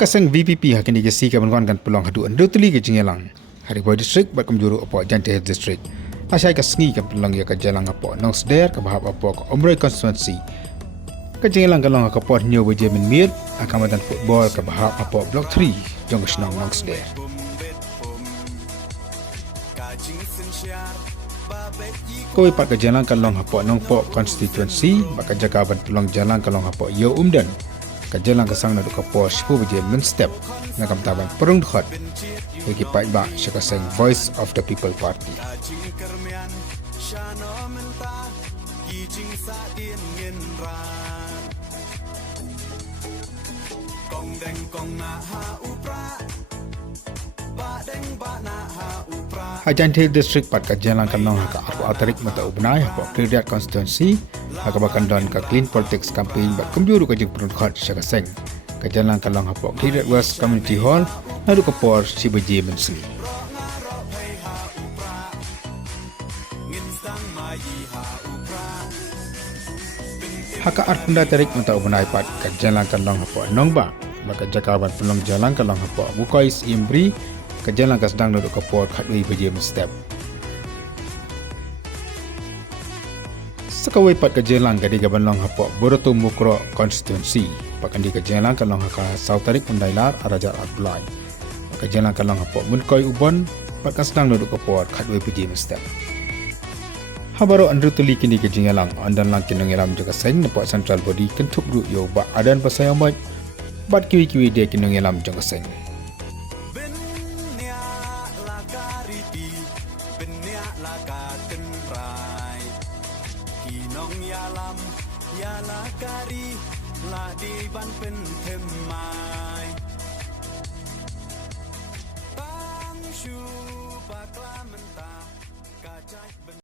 Kasang VPP hakin digasi ka banwan kan pelong hadu andu tuli ke jingelang. Hari boy district bat kamjuru apo Jante district. Asyai ka sengi ka pelong ya ka jalang apo Nongsder ka bahap apo ka Omroy constituency. Ka jingelang ka long ka pot nyo boje min mir akamatan football ka bahap apo block 3 jong senang Nongsder. Kau ipat ka jalang ka long apo Nongpo constituency baka jakaban pelong jalang ka long apo Yo Umdan. Kajalang kasang na dukapo sipo baje men step ngakam taban perung dkhot bagi pai ba syakaseng Voice of the People Party. Jante district pat kajalang kanong ka aku atarik mata ubnai hapo Krediat constituency hakabakan don ka clean politics campaign bat kumjuru ka jeng perun khot syakaseng kajalang kalong hapo Krediat West Community Hall nadu ka por sibaje mensli haka arpunda tarik mata ubnai pat kajalang kalong hapo Nongba baka jakaban pelong jalang kalong hapo Bukois Imbri kajalang kasdang nadu ka por khatui baje step Sakawai pat kajalang gadi gabanlong hapo Boroto Mukro constituency pakandi kajalang kalong haka Sautarik Undailar Arajat Abdulai kajalang kalong hapo Munkoi Ubon pakasdang nadu ka por khatui baje step Habaro andru tuli kini kajalang andan lang kinongelam jaga sen napo central body kentuk ru yo ba adan pasayamai bat kiwi-kiwi dia kinongelam jaga sen Kinong yalam yala kari la di ban pen themai Bang shu